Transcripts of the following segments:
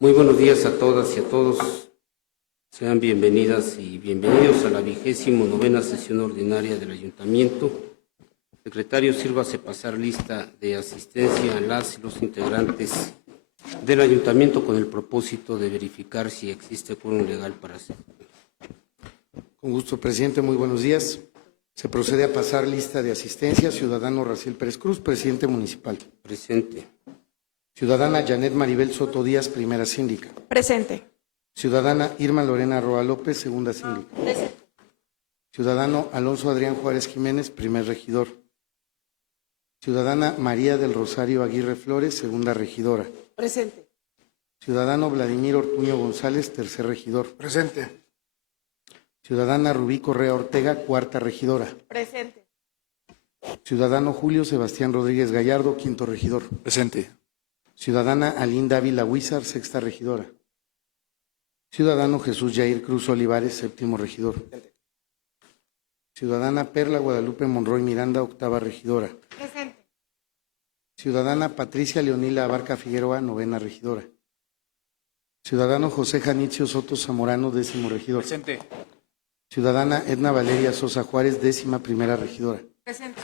Muy buenos días a todas y a todos. Sean bienvenidas y bienvenidos a la 29ª sesión ordinaria del Ayuntamiento. Secretario, sírvase pasar lista de asistencia a las y los integrantes del Ayuntamiento con el propósito de verificar si existe quórum legal para hacer. Con gusto, presidente. Muy buenos días. Se procede a pasar lista de asistencia. Ciudadano Raciel Pérez Cruz, presidente municipal. Presente. Ciudadana Janet Maribel Soto Díaz, primera síndica. Presente. Ciudadana Irma Lorena Roa López, segunda síndica. Presente. Ciudadano Alonso Adrián Juárez Jiménez, primer regidor. Ciudadana María del Rosario Aguirre Flores, segunda regidora. Presente. Ciudadano Vladimir Ortuño González, tercer regidor. Presente. Ciudadana Rubí Correa Ortega, cuarta regidora. Presente. Ciudadano Julio Sebastián Rodríguez Gallardo, quinto regidor. Presente. Ciudadana Alinda Ávila Huizar, sexta regidora. Ciudadano Jesús Jair Cruz Olivares, séptimo regidor. Ciudadana Perla Guadalupe Monroy Miranda, octava regidora. Presente. Ciudadana Patricia Leonila Abarca Figueroa, novena regidora. Ciudadano José Janitzio Soto Zamorano, décimo regidor. Presente. Ciudadana Edna Valeria Sosa Juárez, décima primera regidora. Presente.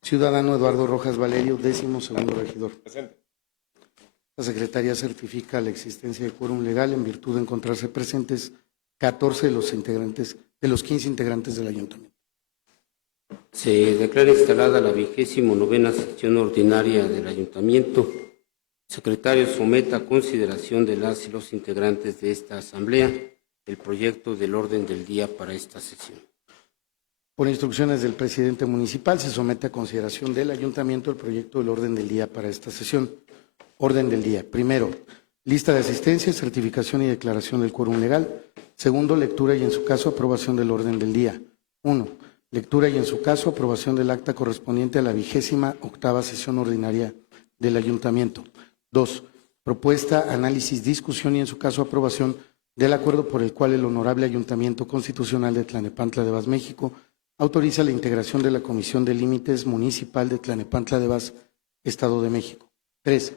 Ciudadano Eduardo Rojas Valerio, décimo segundo regidor. Presente. La Secretaría certifica la existencia de quórum legal en virtud de encontrarse presentes 14 de los 15 integrantes del Ayuntamiento. Se declara instalada la 29ª sesión ordinaria del Ayuntamiento. Secretario, someta a consideración de las y los integrantes de esta asamblea el proyecto del orden del día para esta sesión. Por instrucciones del presidente municipal, se somete a consideración del Ayuntamiento el proyecto del orden del día para esta sesión. Orden del día. Primero, lista de asistencia, certificación y declaración del quórum legal. Segundo, lectura y en su caso aprobación del orden del día. 1. Lectura y en su caso aprobación del acta correspondiente a la 28ª sesión ordinaria del Ayuntamiento. 2. Propuesta, análisis, discusión y en su caso aprobación del acuerdo por el cual el Honorable Ayuntamiento Constitucional de Tlalnepantla de Vaz, México, autoriza la integración de la Comisión de Límites Municipal de Tlalnepantla de Vaz, Estado de México. 3.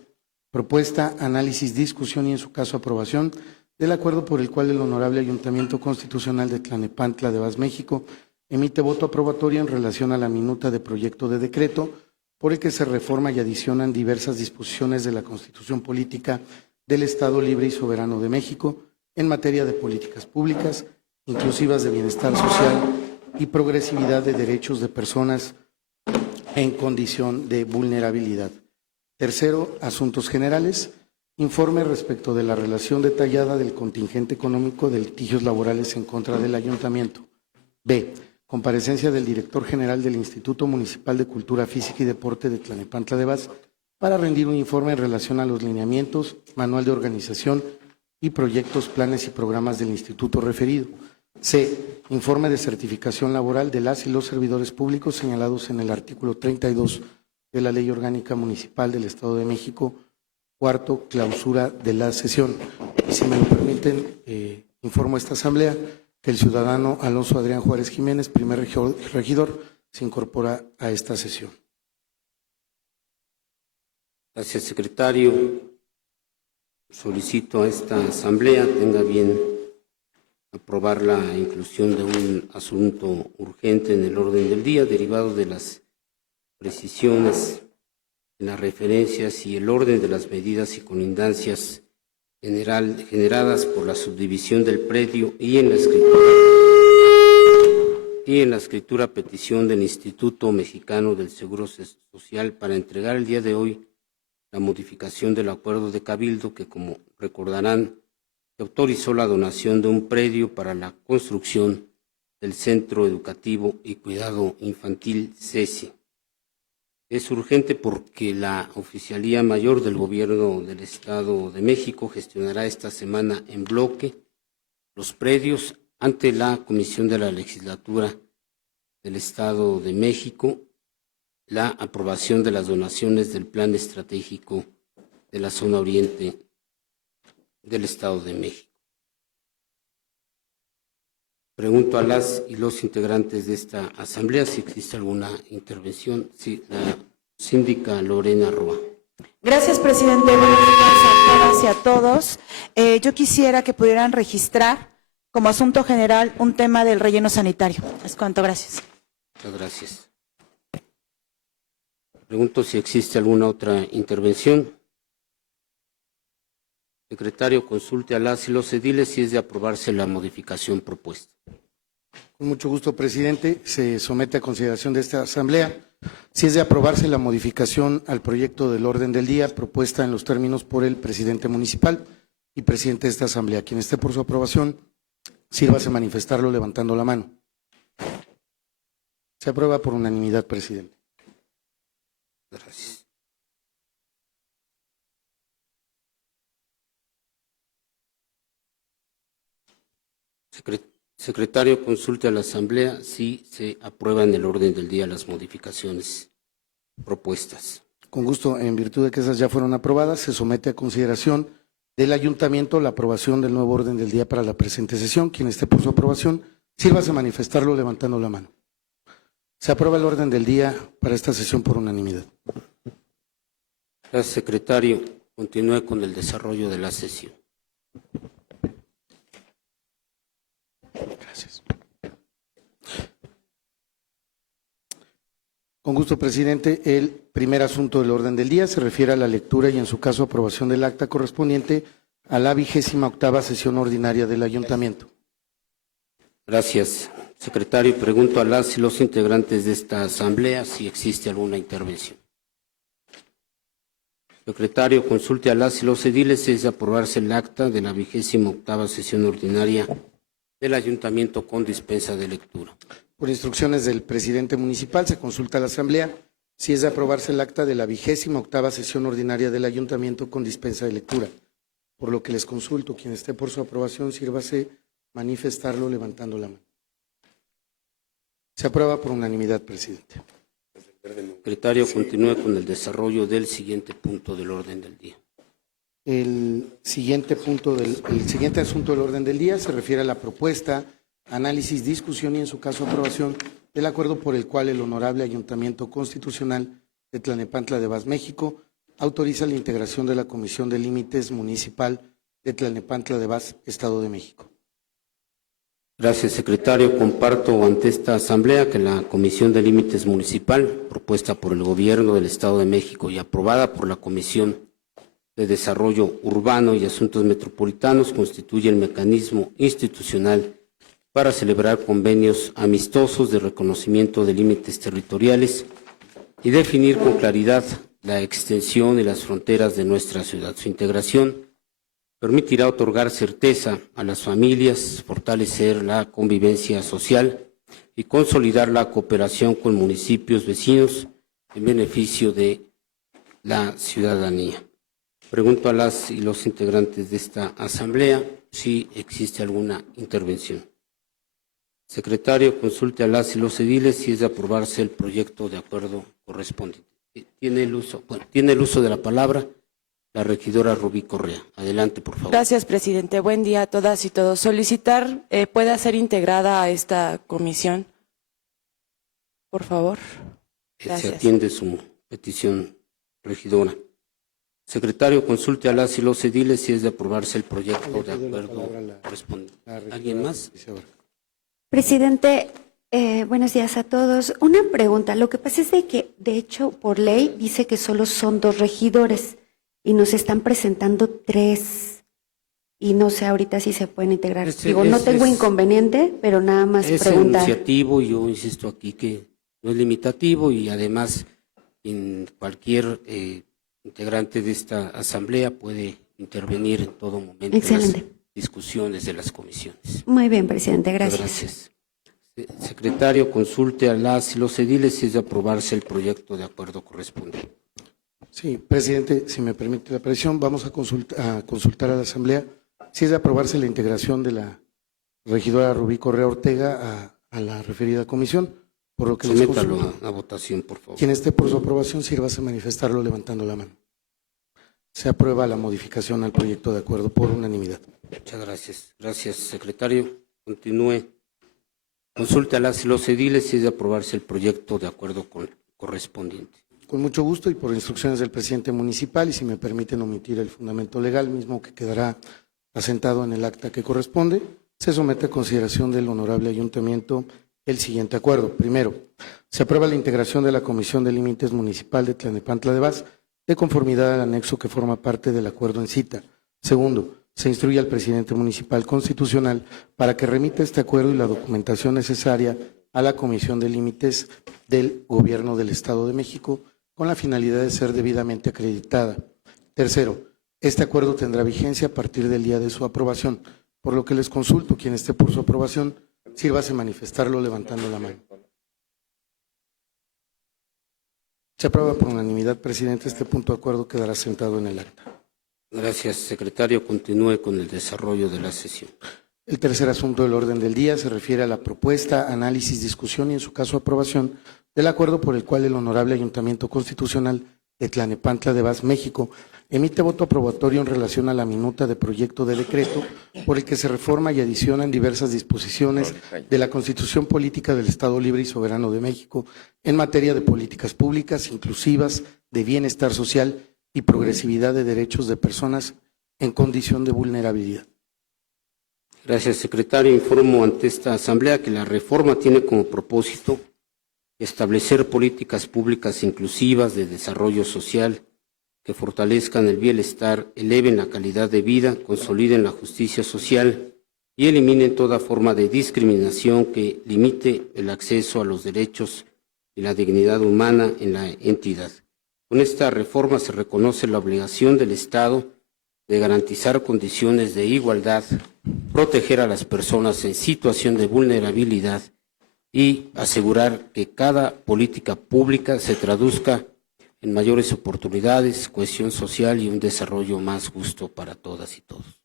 Propuesta, análisis, discusión y en su caso aprobación del acuerdo por el cual el Honorable Ayuntamiento Constitucional de Tlalnepantla de Vaz, México, emite voto aprobatorio en relación a la minuta de proyecto de decreto por el que se reforma y adicionan diversas disposiciones de la Constitución Política del Estado Libre y Soberano de México en materia de políticas públicas, inclusivas de bienestar social y progresividad de derechos de personas en condición de vulnerabilidad. Tercero, asuntos generales. Informe respecto de la relación detallada del contingente económico de litigios laborales en contra del Ayuntamiento. B. Comparecencia del director general del Instituto Municipal de Cultura Física y Deporte de Tlalnepantla de Vaz para rendir un informe en relación a los lineamientos, manual de organización y proyectos, planes y programas del instituto referido. C. Informe de certificación laboral de las y los servidores públicos señalados en el artículo 32 de la Ley Orgánica Municipal del Estado de México. Cuarto, clausura de la sesión. Y si me lo permiten, informo a esta asamblea que el ciudadano Alonso Adrián Juárez Jiménez, primer regidor, se incorpora a esta sesión. Gracias, secretario. Solicito a esta asamblea tenga bien aprobar la inclusión de un asunto urgente en el orden del día, derivado de las precisiones en las referencias y el orden de las medidas y colindancias generadas por la subdivisión del predio y en la escritura petición del Instituto Mexicano del Seguro Social para entregar el día de hoy la modificación del acuerdo de Cabildo que, como recordarán, se autorizó la donación de un predio para la construcción del Centro Educativo y Cuidado Infantil CESI. Es urgente porque la Oficialía Mayor del Gobierno del Estado de México gestionará esta semana en bloque los predios ante la Comisión de la Legislatura del Estado de México, la aprobación de las donaciones del Plan Estratégico de la Zona Oriente del Estado de México. Pregunto a las y los integrantes de esta asamblea si existe alguna intervención. Sí, la síndica Lorena Roa. Gracias, presidente. Buenos días a todas y a todos. Yo quisiera que pudieran registrar como asunto general un tema del relleno sanitario. Es cuanto, gracias. Muchas gracias. Pregunto si existe alguna otra intervención. Secretario, consulte a las y los ediles si es de aprobarse la modificación propuesta. Con mucho gusto, presidente. Se somete a consideración de esta Asamblea si es de aprobarse la modificación al proyecto del orden del día propuesta en los términos por el presidente municipal y presidente de esta Asamblea. Quien esté por su aprobación, sírvase manifestarlo levantando la mano. Se aprueba por unanimidad, presidente. Gracias. Secretario, consulte a la Asamblea si se aprueban en el orden del día las modificaciones propuestas. Con gusto, en virtud de que esas ya fueron aprobadas, se somete a consideración del Ayuntamiento la aprobación del nuevo orden del día para la presente sesión. Quien esté por su aprobación, sírvase manifestarlo levantando la mano. Se aprueba el orden del día para esta sesión por unanimidad. Gracias, secretario. Continúe con el desarrollo de la sesión. Gracias. Con gusto, presidente. El primer asunto del orden del día se refiere a la lectura y, en su caso, aprobación del acta correspondiente a la 28ª sesión ordinaria del Ayuntamiento. Gracias, secretario. Pregunto a las y los integrantes de esta Asamblea si existe alguna intervención. Secretario, consulte a las y los ediles si es de aprobarse el acta de la 28ª sesión ordinaria del Ayuntamiento con dispensa de lectura. Por instrucciones del presidente municipal, se consulta a la Asamblea si es de aprobarse el acta de la 28ª sesión ordinaria del Ayuntamiento con dispensa de lectura. Por lo que les consulto, quien esté por su aprobación, sírvase manifestarlo levantando la mano. Se aprueba por unanimidad, presidente. Secretario, continúe con el desarrollo del siguiente punto del orden del día. El siguiente asunto del orden del día se refiere a la propuesta, análisis, discusión y, en su caso, aprobación del acuerdo por el cual el Honorable Ayuntamiento Constitucional de Tlalnepantla de Vaz, México, autoriza la integración de la Comisión de Límites Municipal de Tlalnepantla de Vaz, Estado de México. Gracias, secretario. Comparto ante esta Asamblea que la Comisión de Límites Municipal, propuesta por el Gobierno del Estado de México y aprobada por la Comisión de Desarrollo Urbano y Asuntos Metropolitanos, constituye el mecanismo institucional para celebrar convenios amistosos de reconocimiento de límites territoriales y definir con claridad la extensión y las fronteras de nuestra ciudad. Su integración permitirá otorgar certeza a las familias, fortalecer la convivencia social y consolidar la cooperación con municipios vecinos en beneficio de la ciudadanía. Pregunto a las y los integrantes de esta Asamblea si existe alguna intervención. Secretario, consulte a las y los ediles si es de aprobarse el proyecto de acuerdo correspondiente. Tiene el uso de la palabra la regidora Rubí Correa. Adelante, por favor. Gracias, presidente. Buen día a todas y todos. Solicitar pueda ser integrada a esta comisión, por favor. Gracias. Se atiende su petición, regidora. Secretario, consulte a las y los ediles si es de aprobarse el proyecto de acuerdo correspondiente. ¿Alguien más? Presidente, buenos días a todos. Una pregunta. Lo que pasa es de que, de hecho, por ley dice que solo son 2 regidores y nos están presentando 3. Y no sé ahorita si se pueden integrar. No tengo inconveniente, pero nada más preguntar. Es iniciativo, yo insisto aquí que no es limitativo y además en cualquier integrante de esta Asamblea puede intervenir en todo momento. Excelente. En las discusiones de las comisiones. Muy bien, presidente, gracias. Gracias. Secretario, consulte a las y los ediles si es de aprobarse el proyecto de acuerdo correspondiente. Sí, presidente, si me permite la apreciación, vamos a consultar a la Asamblea si es de aprobarse la integración de la regidora Rubí Correa Ortega a la referida comisión. Por lo que sométalo a votación, por favor. Quien esté por su aprobación, sírvase manifestarlo levantando la mano. Se aprueba la modificación al proyecto de acuerdo por unanimidad. Muchas gracias. Gracias, secretario. Continúe. Consulte a las y los ediles si es de aprobarse el proyecto de acuerdo correspondiente. Con mucho gusto y por instrucciones del presidente municipal, y si me permiten omitir el fundamento legal mismo que quedará asentado en el acta que corresponde, se somete a consideración del honorable ayuntamiento el siguiente acuerdo. Primero, se aprueba la integración de la Comisión de Límites Municipal de Tlalnepantla de Vaz de conformidad al anexo que forma parte del acuerdo en cita. Segundo, se instruye al presidente municipal constitucional para que remita este acuerdo y la documentación necesaria a la Comisión de Límites del Gobierno del Estado de México con la finalidad de ser debidamente acreditada. Tercero, este acuerdo tendrá vigencia a partir del día de su aprobación, por lo que les consulto, quien esté por su aprobación, sírvase manifestarlo levantando la mano. Se aprueba por unanimidad, presidente. Este punto de acuerdo quedará sentado en el acta. Gracias, secretario. Continúe con el desarrollo de la sesión. El tercer asunto del orden del día se refiere a la propuesta, análisis, discusión y, en su caso, aprobación del acuerdo por el cual el Honorable Ayuntamiento Constitucional de Tlalnepantla de Vaz, México, emite voto aprobatorio en relación a la minuta de proyecto de decreto por el que se reforma y adicionan diversas disposiciones de la Constitución Política del Estado Libre y Soberano de México en materia de políticas públicas inclusivas, de bienestar social y progresividad de derechos de personas en condición de vulnerabilidad. Gracias, secretario. Informo ante esta Asamblea que la reforma tiene como propósito establecer políticas públicas inclusivas de desarrollo social que fortalezcan el bienestar, eleven la calidad de vida, consoliden la justicia social y eliminen toda forma de discriminación que limite el acceso a los derechos y la dignidad humana en la entidad. Con esta reforma se reconoce la obligación del Estado de garantizar condiciones de igualdad, proteger a las personas en situación de vulnerabilidad y asegurar que cada política pública se traduzca en mayores oportunidades, cohesión social y un desarrollo más justo para todas y todos.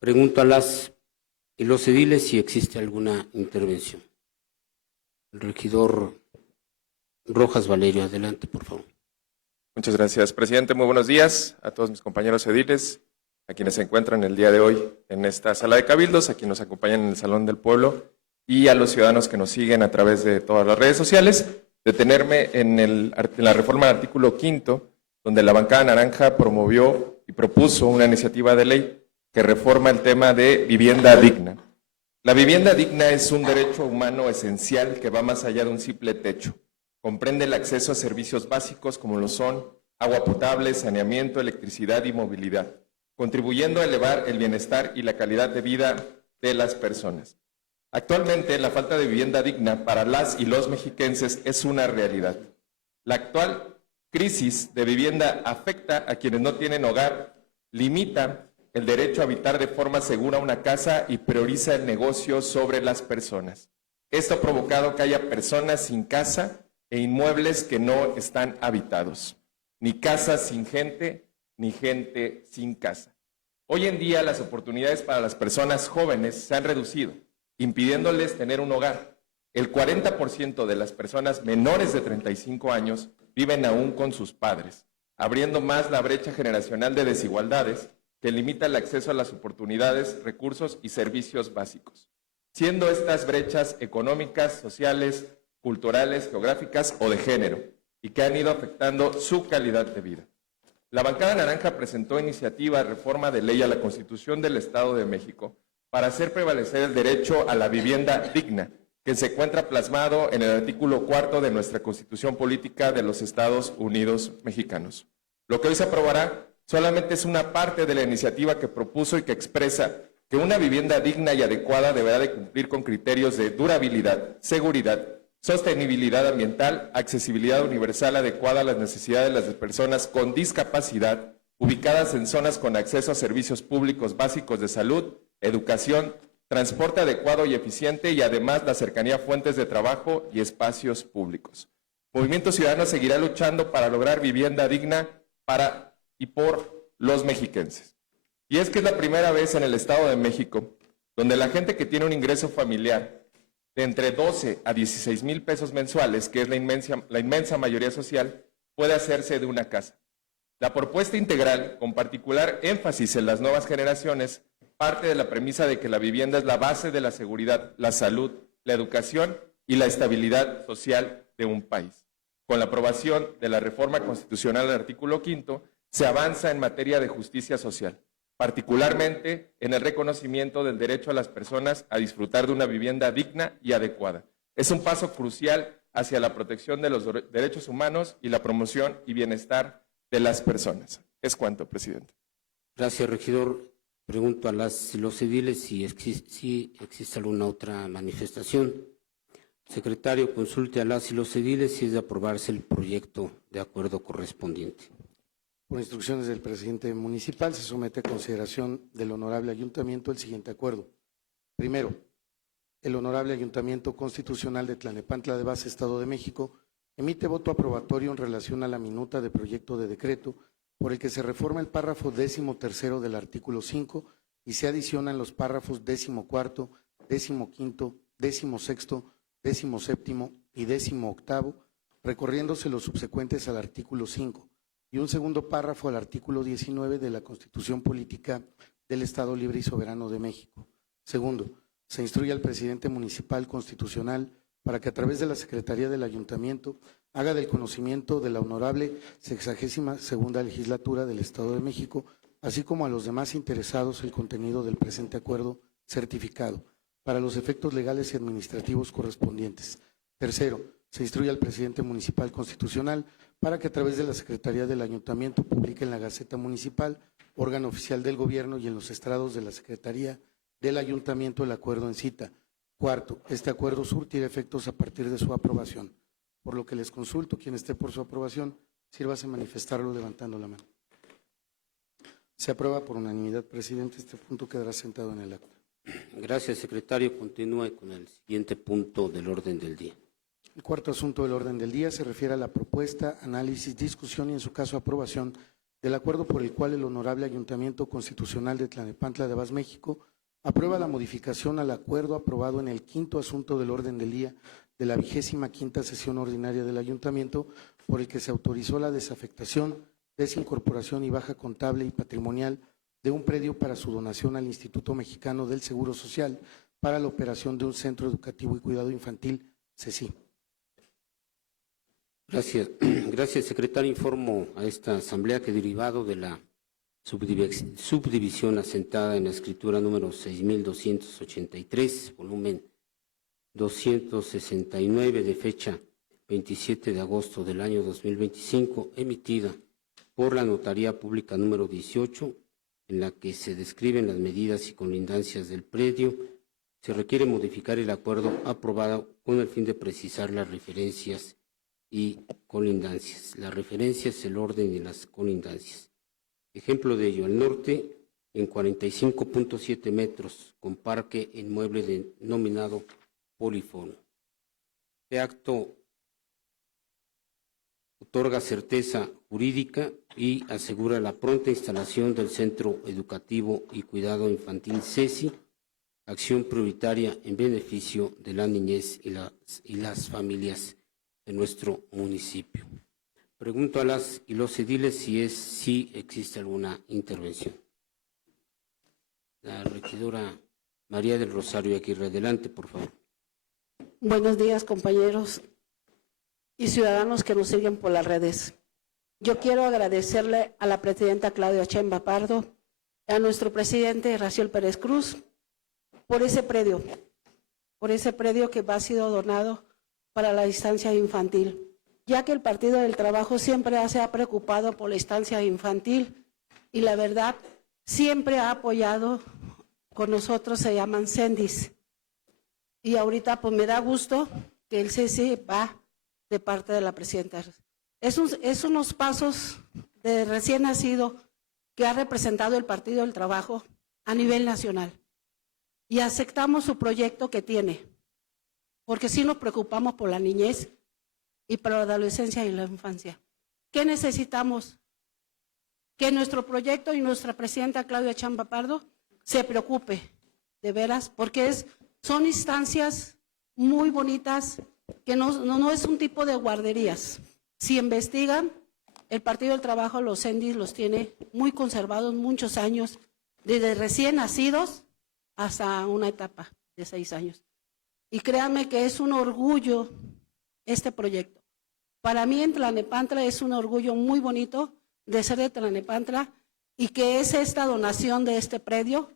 Pregunto a las y los ediles si existe alguna intervención. El regidor Rojas Valerio, adelante, por favor. Muchas gracias, presidente. Muy buenos días a todos mis compañeros ediles, a quienes se encuentran el día de hoy en esta sala de cabildos, a quienes nos acompañan en el Salón del Pueblo y a los ciudadanos que nos siguen a través de todas las redes sociales. Detenerme en la reforma del artículo 5, donde la bancada naranja promovió y propuso una iniciativa de ley que reforma el tema de vivienda digna. La vivienda digna es un derecho humano esencial que va más allá de un simple techo. Comprende el acceso a servicios básicos como lo son agua potable, saneamiento, electricidad y movilidad, contribuyendo a elevar el bienestar y la calidad de vida de las personas. Actualmente, la falta de vivienda digna para las y los mexiquenses es una realidad. La actual crisis de vivienda afecta a quienes no tienen hogar, limita el derecho a habitar de forma segura una casa y prioriza el negocio sobre las personas. Esto ha provocado que haya personas sin casa e inmuebles que no están habitados. Ni casas sin gente, ni gente sin casa. Hoy en día las oportunidades para las personas jóvenes se han reducido, impidiéndoles tener un hogar. El 40% de las personas menores de 35 años viven aún con sus padres, abriendo más la brecha generacional de desigualdades que limita el acceso a las oportunidades, recursos y servicios básicos, siendo estas brechas económicas, sociales, culturales, geográficas o de género, y que han ido afectando su calidad de vida. La bancada naranja presentó iniciativa de reforma de ley a la Constitución del Estado de México para hacer prevalecer el derecho a la vivienda digna, que se encuentra plasmado en el artículo 4 de nuestra Constitución Política de los Estados Unidos Mexicanos. Lo que hoy se aprobará solamente es una parte de la iniciativa que propuso y que expresa que una vivienda digna y adecuada deberá de cumplir con criterios de durabilidad, seguridad, sostenibilidad ambiental, accesibilidad universal adecuada a las necesidades de las personas con discapacidad, ubicadas en zonas con acceso a servicios públicos básicos de salud, educación, transporte adecuado y eficiente y además la cercanía a fuentes de trabajo y espacios públicos. Movimiento Ciudadano seguirá luchando para lograr vivienda digna para y por los mexiquenses. Y es que es la primera vez en el Estado de México donde la gente que tiene un ingreso familiar de entre 12 a 16 mil pesos mensuales, que es la inmensa mayoría social, puede hacerse de una casa. La propuesta integral, con particular énfasis en las nuevas generaciones, parte de la premisa de que la vivienda es la base de la seguridad, la salud, la educación y la estabilidad social de un país. Con la aprobación de la reforma constitucional al artículo 5, se avanza en materia de justicia social, particularmente en el reconocimiento del derecho a las personas a disfrutar de una vivienda digna y adecuada. Es un paso crucial hacia la protección de los derechos humanos y la promoción y bienestar de las personas. Es cuanto, presidente. Gracias, regidor. Pregunto a las y los ediles si existe alguna otra manifestación. Secretario, consulte a las y los ediles si es de aprobarse el proyecto de acuerdo correspondiente. Por instrucciones del presidente municipal, se somete a consideración del honorable ayuntamiento el siguiente acuerdo. Primero, el honorable Ayuntamiento Constitucional de Tlalnepantla de Base, Estado de México, emite voto aprobatorio en relación a la minuta de proyecto de decreto por el que se reforma el párrafo 13º del artículo 5 y se adicionan los párrafos 14º, 15º, 16º, 17º y 18º, recorriéndose los subsecuentes al artículo 5, y un segundo párrafo al artículo 19 de la Constitución Política del Estado Libre y Soberano de México. Segundo, se instruye al presidente municipal constitucional para que a través de la Secretaría del Ayuntamiento haga del conocimiento de la honorable 62ª Legislatura del Estado de México, así como a los demás interesados, el contenido del presente acuerdo certificado, para los efectos legales y administrativos correspondientes. Tercero, se instruye al presidente municipal constitucional para que a través de la Secretaría del Ayuntamiento publique en la Gaceta Municipal, órgano oficial del Gobierno, y en los estrados de la Secretaría del Ayuntamiento el acuerdo en cita. Cuarto, este acuerdo surtirá efectos a partir de su aprobación, por lo que les consulto, quien esté por su aprobación, sírvase manifestarlo levantando la mano. Se aprueba por unanimidad, presidente. Este punto quedará sentado en el acta. Gracias, secretario. Continúe con el siguiente punto del orden del día. El cuarto asunto del orden del día se refiere a la propuesta, análisis, discusión y, en su caso, aprobación del acuerdo por el cual el honorable Ayuntamiento Constitucional de Tlalnepantla de Base, México, aprueba la modificación al acuerdo aprobado en el quinto asunto del orden del día de la 25ª sesión ordinaria del Ayuntamiento, por el que se autorizó la desafectación, desincorporación y baja contable y patrimonial de un predio para su donación al Instituto Mexicano del Seguro Social para la operación de un centro educativo y cuidado infantil, CECI. Gracias. Gracias, secretario. Informo a esta asamblea que, derivado de la subdivisión asentada en la escritura número 6283, volumen 269, de fecha 27 de agosto del año 2025, emitida por la Notaría Pública número 18, en la que se describen las medidas y colindancias del predio, se requiere modificar el acuerdo aprobado con el fin de precisar las referencias y colindancias. La referencia es el orden de las colindancias. Ejemplo de ello: el norte en 45.7 metros, con parque inmueble denominado Polífono. Este acto otorga certeza jurídica y asegura la pronta instalación del Centro Educativo y Cuidado Infantil CECI, acción prioritaria en beneficio de la niñez y las familias de nuestro municipio. Pregunto a las y los ediles si existe alguna intervención. La regidora María del Rosario Aguirre, adelante, por favor. Buenos días, compañeros y ciudadanos que nos siguen por las redes. Yo quiero agradecerle a la presidenta Claudia Sheinbaum Pardo, a nuestro presidente Raciel Pérez Cruz, por ese predio que ha sido donado para la estancia infantil, ya que el Partido del Trabajo siempre se ha preocupado por la estancia infantil y la verdad siempre ha apoyado. Con nosotros se llaman CENDIS, y ahorita pues me da gusto que el CECI va de parte de la presidenta. Es unos pasos de recién nacido que ha representado el Partido del Trabajo a nivel nacional, y aceptamos su proyecto que tiene, porque sí nos preocupamos por la niñez y por la adolescencia y la infancia. ¿Qué necesitamos? Que nuestro proyecto y nuestra presidenta Claudia Sheinbaum Pardo se preocupe, de veras, porque son instancias muy bonitas, que no es un tipo de guarderías. Si investigan, el Partido del Trabajo, los CENDIS los tiene muy conservados muchos años, desde recién nacidos hasta una etapa de 6 años. Y créanme que es un orgullo este proyecto, Para mí en Tlalnepantla es un orgullo muy bonito de ser de Tlalnepantla y que es esta donación de este predio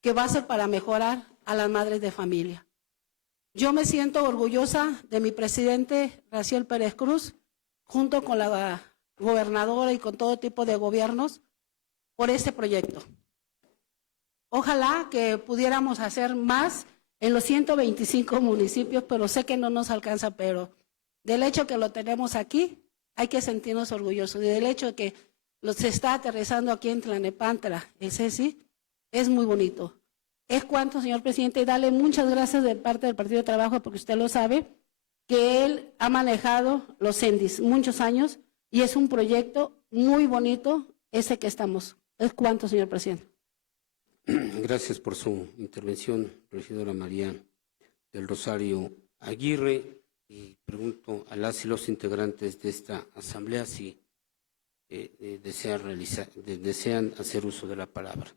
que va a ser para mejorar a las madres de familia. Yo me siento orgullosa de mi presidente, Raciel Pérez Cruz, junto con la gobernadora y con todo tipo de gobiernos, por este proyecto. Ojalá que pudiéramos hacer más en los 125 municipios, pero sé que no nos alcanza, pero del hecho que lo tenemos aquí, hay que sentirnos orgullosos. Y del hecho de que se está aterrizando aquí en Tlalnepantla, el CECI, es muy bonito. Es cuanto, señor presidente, y darle muchas gracias de parte del Partido de Trabajo, porque usted lo sabe, que él ha manejado los CENDIs muchos años y es un proyecto muy bonito ese que estamos. Es cuanto, señor presidente. Gracias por su intervención, regidora María del Rosario Aguirre. Y pregunto a las y los integrantes de esta asamblea si desean hacer uso de la palabra.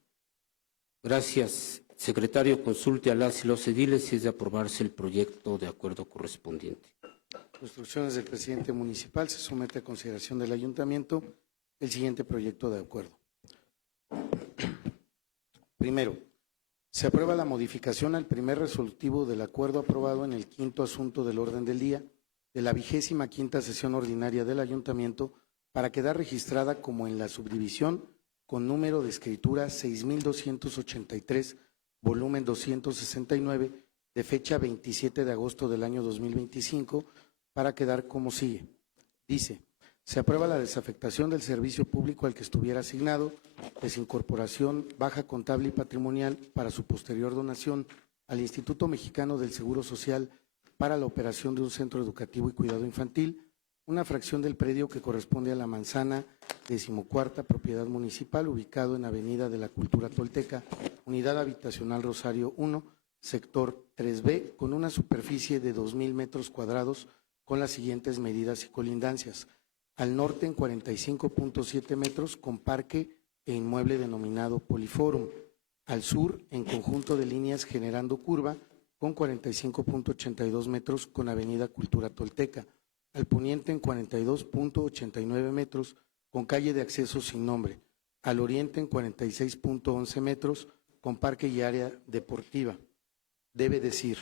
Gracias. Secretario, consulte a las y los ediles si es de aprobarse el proyecto de acuerdo correspondiente. Por instrucciones del presidente municipal, se somete a consideración del ayuntamiento el siguiente proyecto de acuerdo. Primero, se aprueba la modificación al primer resolutivo del acuerdo aprobado en el quinto asunto del orden del día de la 25ª sesión ordinaria del ayuntamiento para quedar registrada como en la subdivisión con número de escritura 6283, volumen 269, de fecha 27 de agosto del año 2025, para quedar como sigue. Dice: se aprueba la desafectación del servicio público al que estuviera asignado, desincorporación, baja contable y patrimonial para su posterior donación al Instituto Mexicano del Seguro Social para la operación de un centro educativo y cuidado infantil, una fracción del predio que corresponde a la manzana 14ª, propiedad municipal, ubicado en Avenida de la Cultura Tolteca, Unidad Habitacional Rosario 1, sector 3B, con una superficie de 2,000 metros cuadrados, con las siguientes medidas y colindancias: al norte en 45.7 metros con parque e inmueble denominado Poliforum, al sur en conjunto de líneas generando curva con 45.82 metros con avenida Cultura Tolteca, al poniente en 42.89 metros con calle de acceso sin nombre, al oriente en 46.11 metros con parque y área deportiva. Debe decir: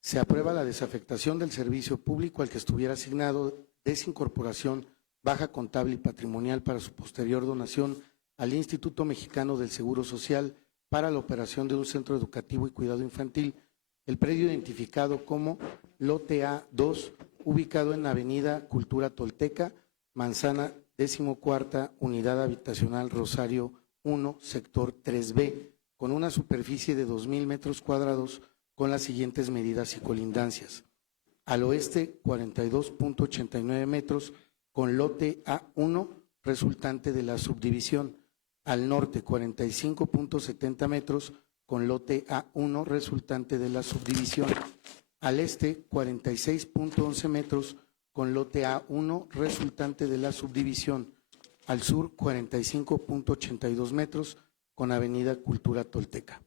se aprueba la desafectación del servicio público al que estuviera asignado, desincorporación, baja contable y patrimonial para su posterior donación al Instituto Mexicano del Seguro Social para la operación de un centro educativo y cuidado infantil, el predio identificado como Lote A2, ubicado en Avenida Cultura Tolteca, Manzana 14ª, Unidad Habitacional Rosario 1, sector 3B, con una superficie de 2,000 metros cuadrados con las siguientes medidas y colindancias: al oeste 42.89 metros con lote A1 resultante de la subdivisión, al norte 45.70 metros con lote A1 resultante de la subdivisión, al este 46.11 metros con lote A1 resultante de la subdivisión, al sur 45.82 metros con avenida Cultura Tolteca.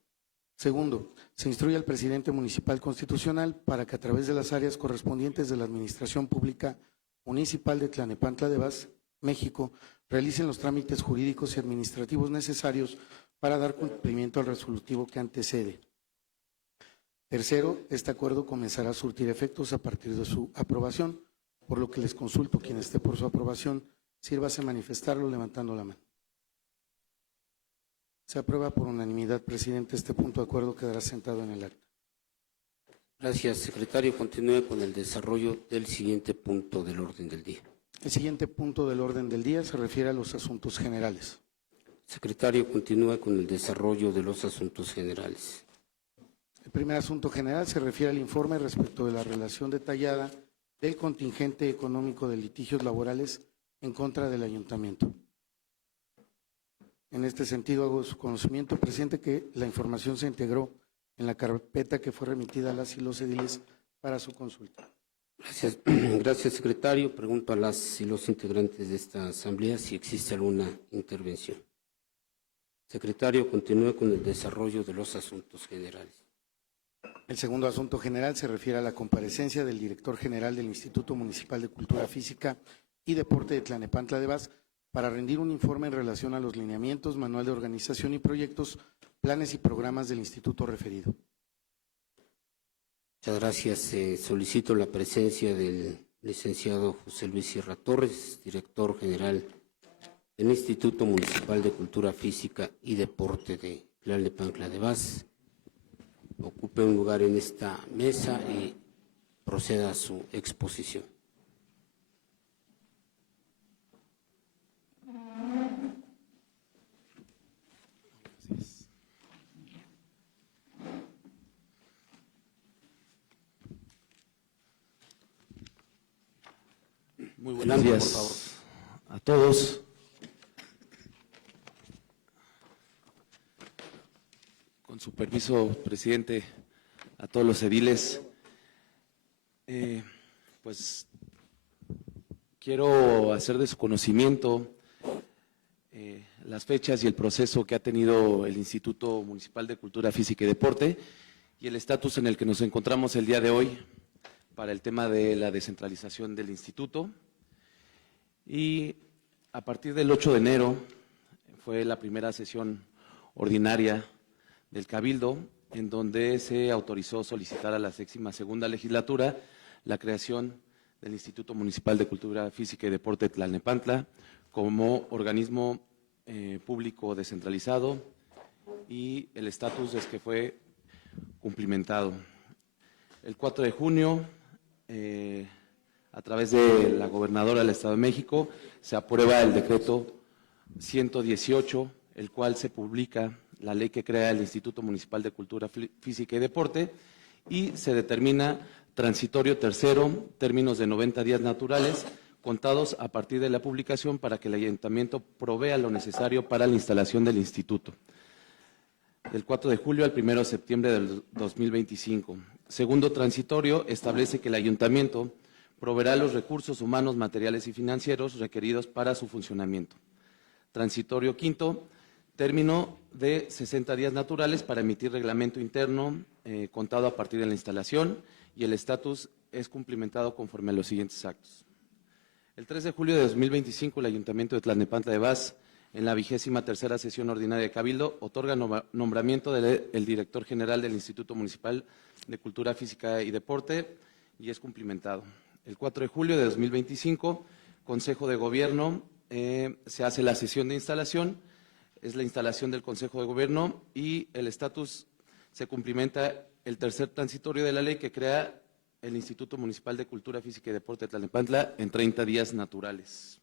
Segundo, se instruye al presidente municipal constitucional para que a través de las áreas correspondientes de la Administración Pública Municipal de Tlalnepantla de Vaz, México, realicen los trámites jurídicos y administrativos necesarios para dar cumplimiento al resolutivo que antecede. Tercero, este acuerdo comenzará a surtir efectos a partir de su aprobación, por lo que les consulto: quien esté por su aprobación, sírvase manifestarlo levantando la mano. Se aprueba por unanimidad, presidente. Este punto de acuerdo quedará sentado en el acta. Gracias, secretario. Continúe con el desarrollo del siguiente punto del orden del día. El siguiente punto del orden del día se refiere a los asuntos generales. Secretario, continúe con el desarrollo de los asuntos generales. El primer asunto general se refiere al informe respecto de la relación detallada del contingente económico de litigios laborales en contra del ayuntamiento. En este sentido, hago su conocimiento, presidente, que la información se integró en la carpeta que fue remitida a las y los ediles para su consulta. Gracias, gracias, secretario. Pregunto a las y los integrantes de esta asamblea si existe alguna intervención. Secretario, continúe con el desarrollo de los asuntos generales. El segundo asunto general se refiere a la comparecencia del director general del Instituto Municipal de Cultura Física y Deporte de Tlalnepantla de Baz para rendir un informe en relación a los lineamientos, manual de organización y proyectos, planes y programas del instituto referido. Muchas gracias. Solicito la presencia del licenciado José Luis Sierra Torres, director general del Instituto Municipal de Cultura Física y Deporte de Tlalnepantla de Baz. Ocupe un lugar en esta mesa y proceda a su exposición. Muy buenos días a todos. Con su permiso, presidente, a todos los ediles, pues quiero hacer de su conocimiento las fechas y el proceso que ha tenido el Instituto Municipal de Cultura Física y Deporte y el estatus en el que nos encontramos el día de hoy para el tema de la descentralización del instituto. Y a partir del 8 de enero fue la primera sesión ordinaria del Cabildo, en donde se autorizó solicitar a la 62ª legislatura la creación del Instituto Municipal de Cultura Física y Deporte de Tlalnepantla como organismo público descentralizado, y el estatus es que fue cumplimentado. El 4 de junio, a través de la gobernadora del Estado de México, se aprueba el decreto 118, el cual se publica la ley que crea el Instituto Municipal de Cultura Física y Deporte, y se determina transitorio tercero, términos de 90 días naturales, contados a partir de la publicación para que el ayuntamiento provea lo necesario para la instalación del instituto. Del 4 de julio al 1 de septiembre del 2025. Segundo transitorio, establece que el ayuntamiento proveerá los recursos humanos, materiales y financieros requeridos para su funcionamiento. Transitorio quinto, término de 60 días naturales para emitir reglamento interno contado a partir de la instalación, y el estatus es cumplimentado conforme a los siguientes actos. El 3 de julio de 2025, el Ayuntamiento de Tlalnepantla de Baz, en la 23ª sesión ordinaria de Cabildo, otorga nombramiento del director general del Instituto Municipal de Cultura Física y Deporte, y es cumplimentado. El 4 de julio de 2025, Consejo de Gobierno, se hace la sesión de instalación, es la instalación del Consejo de Gobierno, y el estatus se cumplimenta el tercer transitorio de la ley que crea el Instituto Municipal de Cultura Física y Deporte de Tlalnepantla en 30 días naturales.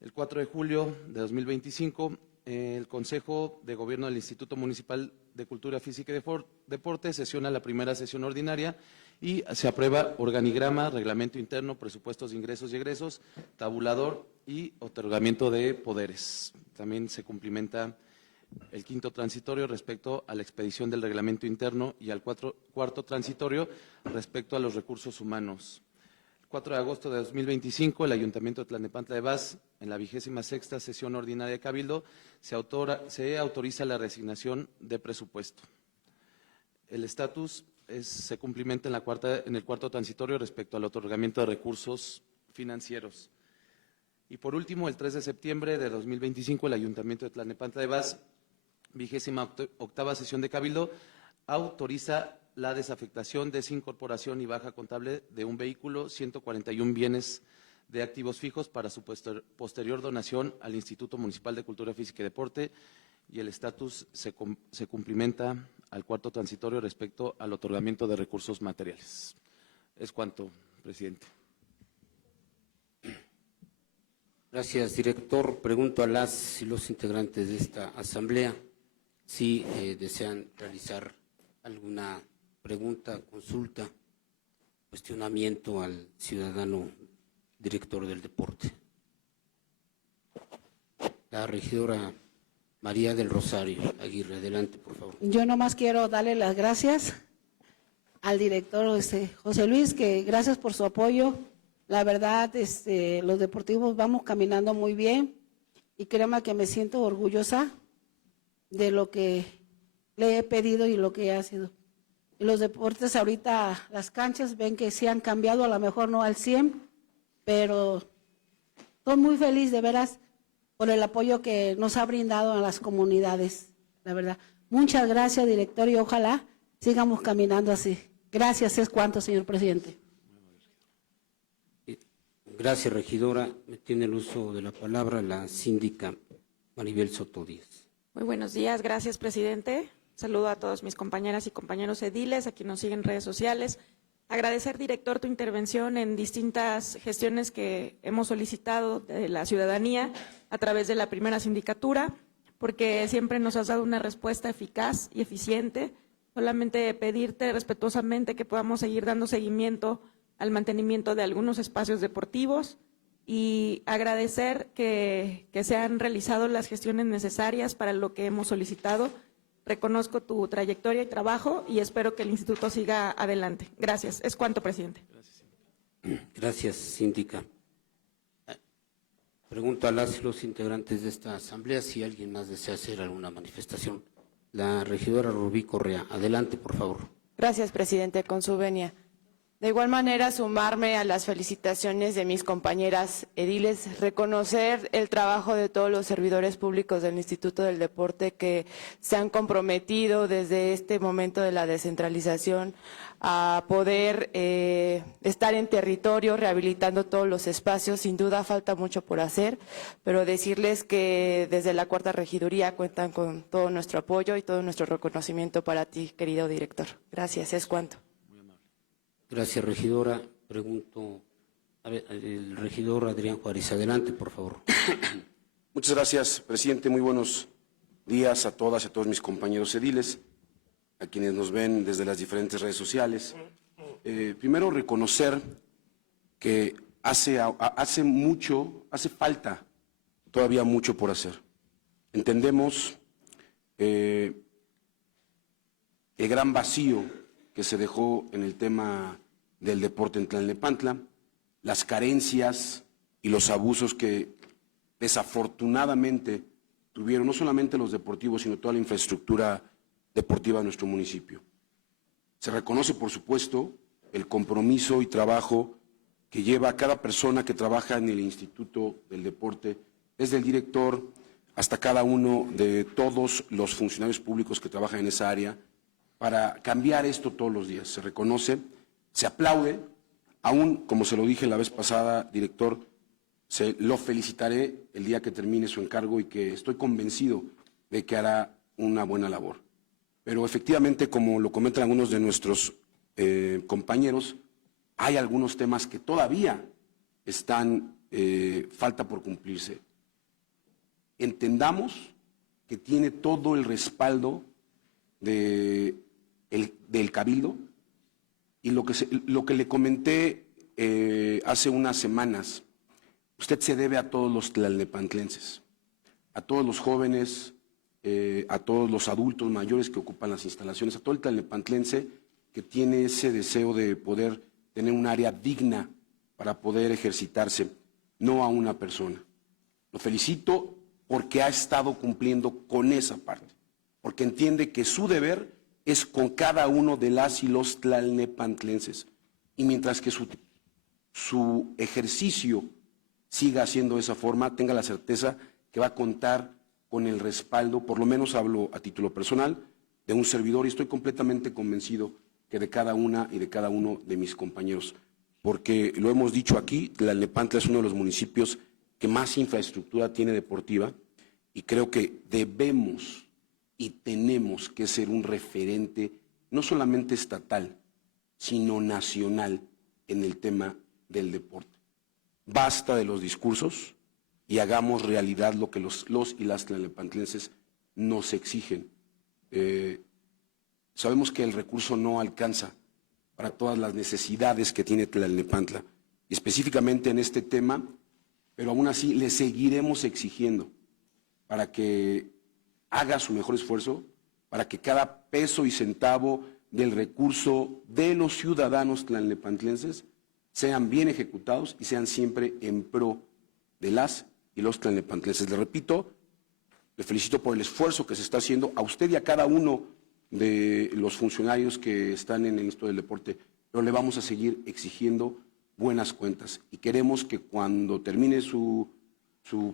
El 4 de julio de 2025, el Consejo de Gobierno del Instituto Municipal de Cultura Física y Deporte sesiona la primera sesión ordinaria y se aprueba organigrama, reglamento interno, presupuestos de ingresos y egresos, tabulador y otorgamiento de poderes. También se cumplimenta el quinto transitorio respecto a la expedición del reglamento interno y al cuarto transitorio respecto a los recursos humanos. El 4 de agosto de 2025, el Ayuntamiento de Tlalnepantla de Baz, en la 26ª sesión ordinaria de Cabildo, se autoriza la reasignación de presupuesto. El estatus se cumplimenta en el cuarto transitorio respecto al otorgamiento de recursos financieros. Y por último, el 3 de septiembre de 2025, el Ayuntamiento de Tlalnepantla de Baz, 28ª sesión de Cabildo, autoriza la desafectación, desincorporación y baja contable de un vehículo, 141 bienes de activos fijos para su posterior donación al Instituto Municipal de Cultura Física y Deporte, y el estatus se cumplimenta al cuarto transitorio respecto al otorgamiento de recursos materiales. Es cuanto, presidente. Gracias, director. Pregunto a las y los integrantes de esta asamblea si desean realizar alguna pregunta, consulta, cuestionamiento al ciudadano director del deporte. La regidora María del Rosario Aguirre, adelante, por favor. Yo nomás quiero darle las gracias al director José Luis, que gracias por su apoyo. La verdad, los deportivos vamos caminando muy bien y créame que me siento orgullosa de lo que le he pedido y lo que ha sido. Y los deportes ahorita, las canchas, ven que sí han cambiado, a lo mejor no al 100, pero estoy muy feliz de veras por el apoyo que nos ha brindado a las comunidades, la verdad. Muchas gracias, director, y ojalá sigamos caminando así. Gracias, es cuanto, señor presidente. Gracias, regidora. Tiene el uso de la palabra la síndica Maribel Soto Díaz. Muy buenos días, gracias, presidente. Saludo a todos mis compañeras y compañeros ediles, a quienes nos siguen en redes sociales. Agradecer, director, tu intervención en distintas gestiones que hemos solicitado de la ciudadanía a través de la primera sindicatura, porque siempre nos has dado una respuesta eficaz y eficiente. Solamente pedirte respetuosamente que podamos seguir dando seguimiento al mantenimiento de algunos espacios deportivos y agradecer que se han realizado las gestiones necesarias para lo que hemos solicitado. Reconozco tu trayectoria y trabajo y espero que el instituto siga adelante. Gracias. Es cuanto, presidente. Gracias, síndica. Pregunto a las y los integrantes de esta asamblea si alguien más desea hacer alguna manifestación. La regidora Rubí Correa. Adelante, por favor. Gracias, presidente, con su venia. De igual manera, sumarme a las felicitaciones de mis compañeras ediles, reconocer el trabajo de todos los servidores públicos del Instituto del Deporte que se han comprometido desde este momento de la descentralización a poder estar en territorio rehabilitando todos los espacios. Sin duda falta mucho por hacer, pero decirles que desde la Cuarta Regiduría cuentan con todo nuestro apoyo y todo nuestro reconocimiento para ti, querido director. Gracias, es cuanto. Gracias, regidora. Pregunto, a ver, el regidor Adrián Juárez. Adelante, por favor. Muchas gracias, presidente. Muy buenos días a todas y a todos mis compañeros ediles, a quienes nos ven desde las diferentes redes sociales. Primero, reconocer que hace falta todavía mucho por hacer. Entendemos el gran vacío que se dejó en el tema del deporte en Tlalnepantla, las carencias y los abusos que desafortunadamente tuvieron no solamente los deportivos, sino toda la infraestructura deportiva de nuestro municipio. Se reconoce, por supuesto, el compromiso y trabajo que lleva cada persona que trabaja en el Instituto del Deporte, desde el director hasta cada uno de todos los funcionarios públicos que trabajan en esa área, para cambiar esto todos los días. Se reconoce, se aplaude, aún como se lo dije la vez pasada, director, lo felicitaré el día que termine su encargo y que estoy convencido de que hará una buena labor. Pero efectivamente, como lo comentan algunos de nuestros compañeros, hay algunos temas que todavía están, falta por cumplirse. Entendamos que tiene todo el respaldo del Cabildo y lo que le comenté hace unas semanas, usted se debe a todos los tlalnepantlenses, a todos los jóvenes, a todos los adultos mayores que ocupan las instalaciones, a todo el tlalnepantlense que tiene ese deseo de poder tener un área digna para poder ejercitarse, no a una persona. Lo felicito porque ha estado cumpliendo con esa parte, porque entiende que su deber es con cada uno de las y los tlalnepantlenses. Y mientras que su ejercicio siga siendo de esa forma, tenga la certeza que va a contar con el respaldo, por lo menos hablo a título personal, de un servidor, y estoy completamente convencido que de cada una y de cada uno de mis compañeros. Porque lo hemos dicho aquí, Tlalnepantla es uno de los municipios que más infraestructura tiene deportiva, y creo que debemos y tenemos que ser un referente no solamente estatal, sino nacional en el tema del deporte. Basta de los discursos y hagamos realidad lo que los y las tlalnepantlenses nos exigen. Sabemos que el recurso no alcanza para todas las necesidades que tiene Tlalnepantla, y específicamente en este tema, pero aún así le seguiremos exigiendo para que haga su mejor esfuerzo, para que cada peso y centavo del recurso de los ciudadanos tlalnepantlenses sean bien ejecutados y sean siempre en pro de las y los tlalnepantlenses. Le repito, le felicito por el esfuerzo que se está haciendo a usted y a cada uno de los funcionarios que están en el Instituto del Deporte, pero le vamos a seguir exigiendo buenas cuentas y queremos que cuando termine su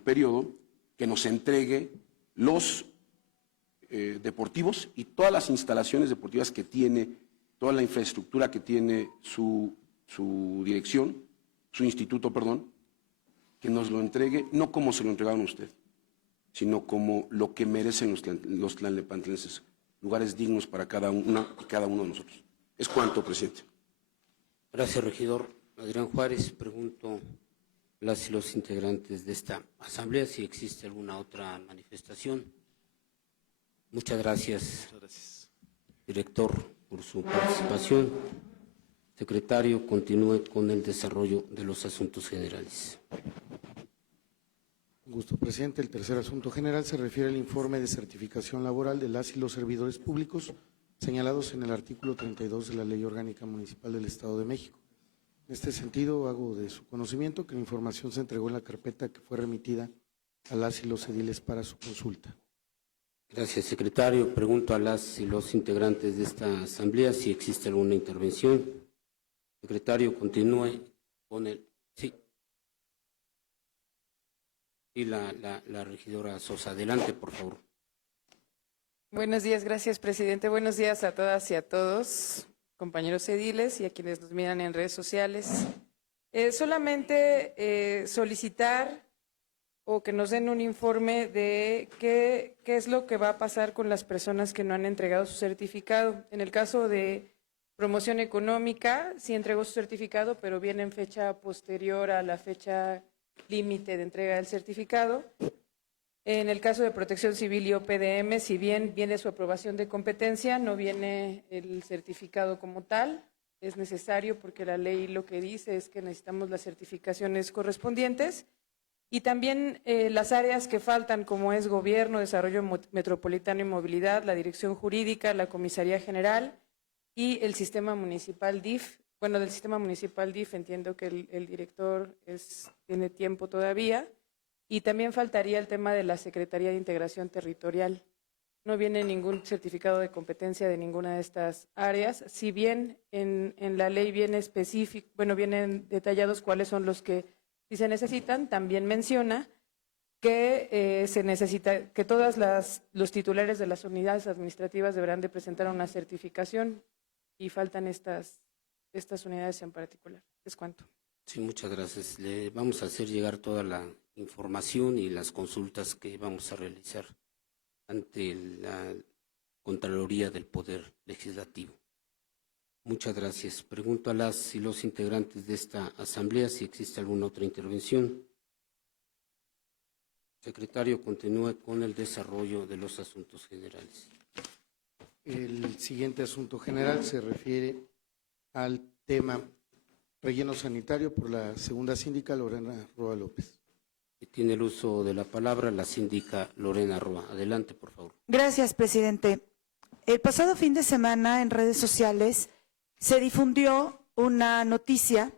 periodo, que nos entregue los deportivos y todas las instalaciones deportivas que tiene, toda la infraestructura que tiene su dirección, su instituto, perdón, que nos lo entregue, no como se lo entregaron a usted, sino como lo que merecen los tlalnepantlenses, lugares dignos para cada una y cada uno de nosotros. Es cuanto, presidente. Gracias, regidor. Adrián Juárez, pregunto a las y los integrantes de esta asamblea si existe alguna otra manifestación. Muchas gracias, director, por su participación. Secretario, continúe con el desarrollo de los asuntos generales. Con gusto, presidente. El tercer asunto general se refiere al informe de certificación laboral de las y los servidores públicos señalados en el artículo 32 de la Ley Orgánica Municipal del Estado de México. En este sentido, hago de su conocimiento que la información se entregó en la carpeta que fue remitida a las y los ediles para su consulta. Gracias, secretario. Pregunto a las y los integrantes de esta asamblea si existe alguna intervención. Secretario, continúe con el... Sí. Y la regidora Sosa. Adelante, por favor. Buenos días, gracias, presidente. Buenos días a todas y a todos, compañeros ediles y a quienes nos miran en redes sociales. Solamente solicitar o que nos den un informe de qué es lo que va a pasar con las personas que no han entregado su certificado. En el caso de Promoción Económica, sí entregó su certificado, pero viene en fecha posterior a la fecha límite de entrega del certificado. En el caso de Protección Civil y OPDM, si bien viene su aprobación de competencia, no viene el certificado como tal. Es necesario porque la ley lo que dice es que necesitamos las certificaciones correspondientes. Y también las áreas que faltan, como es Gobierno, Desarrollo Metropolitano y Movilidad, la Dirección Jurídica, la Comisaría General y el Sistema Municipal DIF. Bueno, del Sistema Municipal DIF entiendo que el director tiene tiempo todavía. Y también faltaría el tema de la Secretaría de Integración Territorial. No viene ningún certificado de competencia de ninguna de estas áreas, si bien en la ley viene específico, bueno, vienen detallados cuáles son los que sí se necesitan. También menciona que se necesita que todos los titulares de las unidades administrativas deberán de presentar una certificación y faltan estas unidades en particular. Es cuanto. Sí, muchas gracias. Le vamos a hacer llegar toda la información y las consultas que vamos a realizar ante la Contraloría del Poder Legislativo. Muchas gracias. Pregunto a las y los integrantes de esta asamblea si existe alguna otra intervención. Secretario, continúe con el desarrollo de los asuntos generales. El siguiente asunto general se refiere al tema relleno sanitario por la segunda síndica Lorena Roa López. Tiene el uso de la palabra la síndica Lorena Roa. Adelante, por favor. Gracias, presidente. El pasado fin de semana en redes sociales se difundió una noticia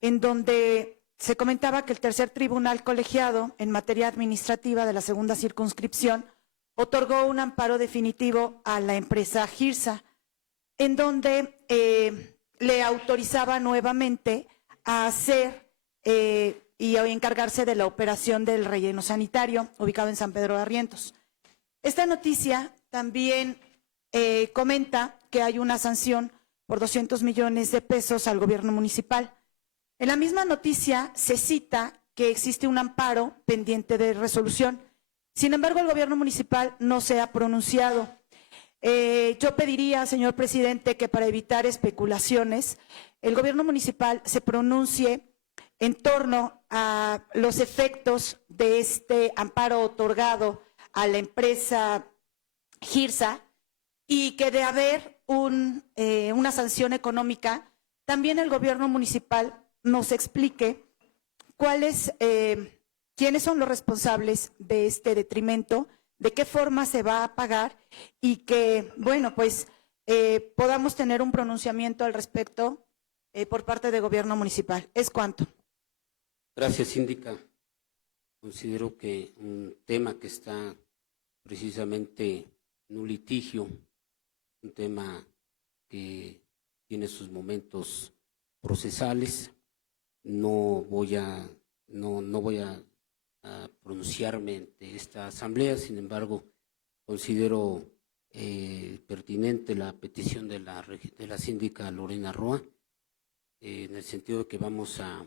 en donde se comentaba que el tercer tribunal colegiado en materia administrativa de la segunda circunscripción otorgó un amparo definitivo a la empresa Girsa, en donde le autorizaba nuevamente a hacer y a encargarse de la operación del relleno sanitario ubicado en San Pedro de Arrientos. Esta noticia también comenta que hay una sanción por 200 millones de pesos al gobierno municipal. En la misma noticia se cita que existe un amparo pendiente de resolución. Sin embargo, el gobierno municipal no se ha pronunciado. Yo pediría, señor presidente, que para evitar especulaciones, el gobierno municipal se pronuncie en torno a los efectos de este amparo otorgado a la empresa Girsa y que de haber una sanción económica, también el gobierno municipal nos explique quiénes son los responsables de este detrimento, de qué forma se va a pagar y que, bueno, pues podamos tener un pronunciamiento al respecto por parte del gobierno municipal. Es cuanto. Gracias, síndica. Considero que un tema que está precisamente en un litigio un tema que tiene sus momentos procesales. No voy a pronunciarme ante esta asamblea, sin embargo, considero pertinente la petición de la síndica Lorena Roa, en el sentido de que vamos a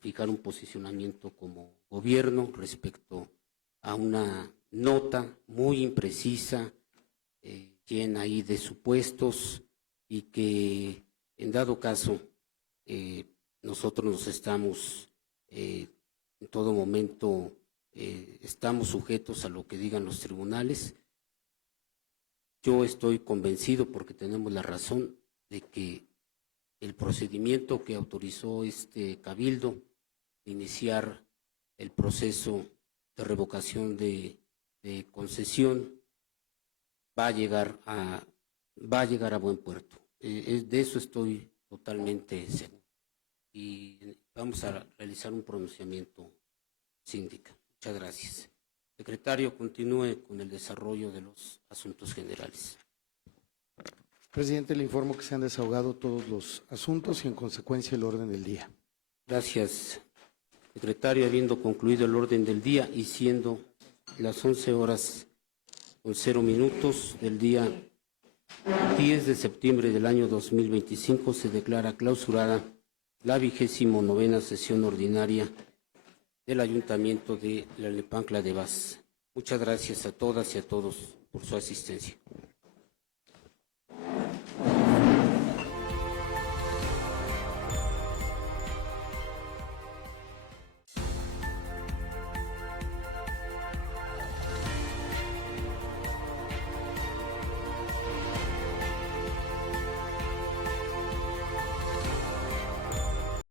fijar un posicionamiento como gobierno respecto a una nota muy imprecisa, llena ahí de supuestos, y que en dado caso nosotros nos estamos en todo momento estamos sujetos a lo que digan los tribunales. Yo estoy convencido, porque tenemos la razón, de que el procedimiento que autorizó este cabildo de iniciar el proceso de revocación de concesión va a llegar a buen puerto. De eso estoy totalmente seguro. Y vamos a realizar un pronunciamiento, síndica. Muchas gracias. Secretario, continúe con el desarrollo de los asuntos generales. Presidente, le informo que se han desahogado todos los asuntos y en consecuencia el orden del día. Gracias, secretario. Habiendo concluido el orden del día y siendo las 11:00 del día 10 de septiembre del año 2025, se declara clausurada la 29ª sesión ordinaria del Ayuntamiento de Tlalnepantla de Vaz. Muchas gracias a todas y a todos por su asistencia.